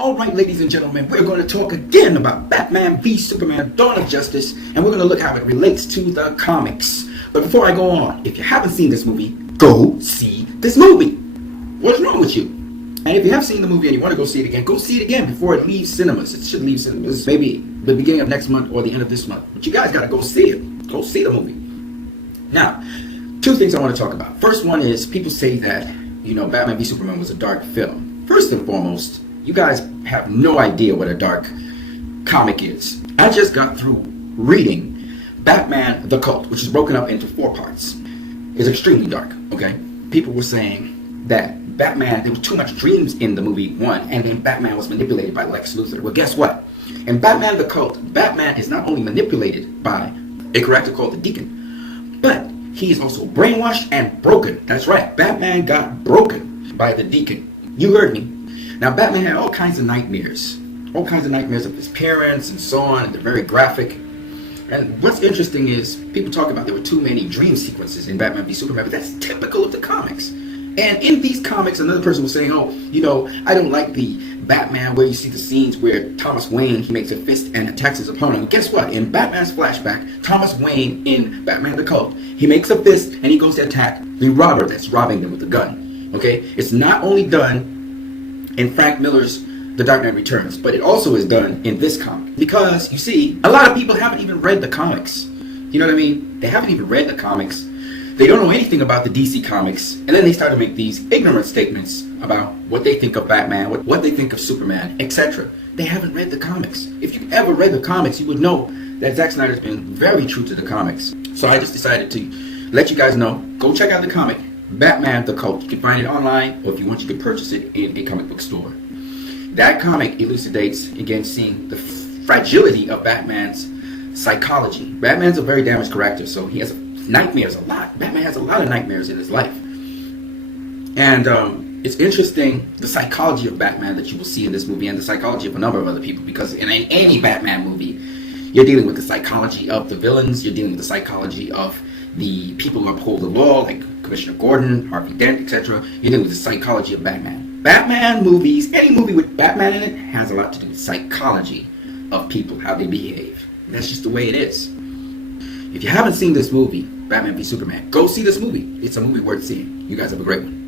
Alright, ladies and gentlemen, we're going to talk again about Batman v Superman Dawn of Justice, and we're going to look how it relates to the comics. But before I go on, if you haven't seen this movie, go see this movie. What's wrong with you? And if you have seen the movie and you want to go see it again before it leaves cinemas. It should leave cinemas maybe the beginning of next month or the end of this month. But you guys got to go see it. Go see the movie. Now, two things I want to talk about. First one is people say that, Batman v Superman was a dark film. First and foremost, you guys have no idea what a dark comic is. I just got through reading Batman the Cult, which is broken up into 4 parts. It's extremely dark, okay? People were saying that Batman, there was too much dreams in the movie 1, and then Batman was manipulated by Lex Luthor. Well, guess what? In Batman the Cult, Batman is not only manipulated by a character called the Deacon, but he is also brainwashed and broken. That's right, Batman got broken by the Deacon. You heard me. Now, Batman had all kinds of nightmares of his parents and so on, and they're very graphic. And what's interesting is people talk about there were too many dream sequences in Batman v Superman, but that's typical of the comics. And in these comics, another person was saying, I don't like the Batman where you see the scenes where Thomas Wayne, he makes a fist and attacks his opponent. And guess what? In Batman's flashback, Thomas Wayne in Batman the Cult, he makes a fist and he goes to attack the robber that's robbing them with a gun. Okay? It's not only done in Frank Miller's The Dark Knight Returns, but it also is done in this comic. Because, you see, a lot of people haven't even read the comics. You know what I mean? They haven't even read the comics. They don't know anything about the DC comics, and then they start to make these ignorant statements about what they think of Batman, what they think of Superman, etc. They haven't read the comics. If you ever read the comics, you would know that Zack Snyder's been very true to the comics. So I just decided to let you guys know, go check out the comic, Batman the Cult. You can find it online, or if you want, you can purchase it in a comic book store. That comic elucidates, again, seeing the fragility of Batman's psychology. Batman's a very damaged character, so he has nightmares a lot. Batman has a lot of nightmares in his life. And it's interesting, the psychology of Batman that you will see in this movie, and the psychology of a number of other people, because in any Batman movie, you're dealing with the psychology of the villains, you're dealing with the psychology of the people who uphold the law, like Commissioner Gordon, Harvey Dent, etc. You're dealing with the psychology of Batman. Batman movies, any movie with Batman in it, has a lot to do with psychology of people, how they behave. And that's just the way it is. If you haven't seen this movie, Batman v Superman, go see this movie. It's a movie worth seeing. You guys have a great one.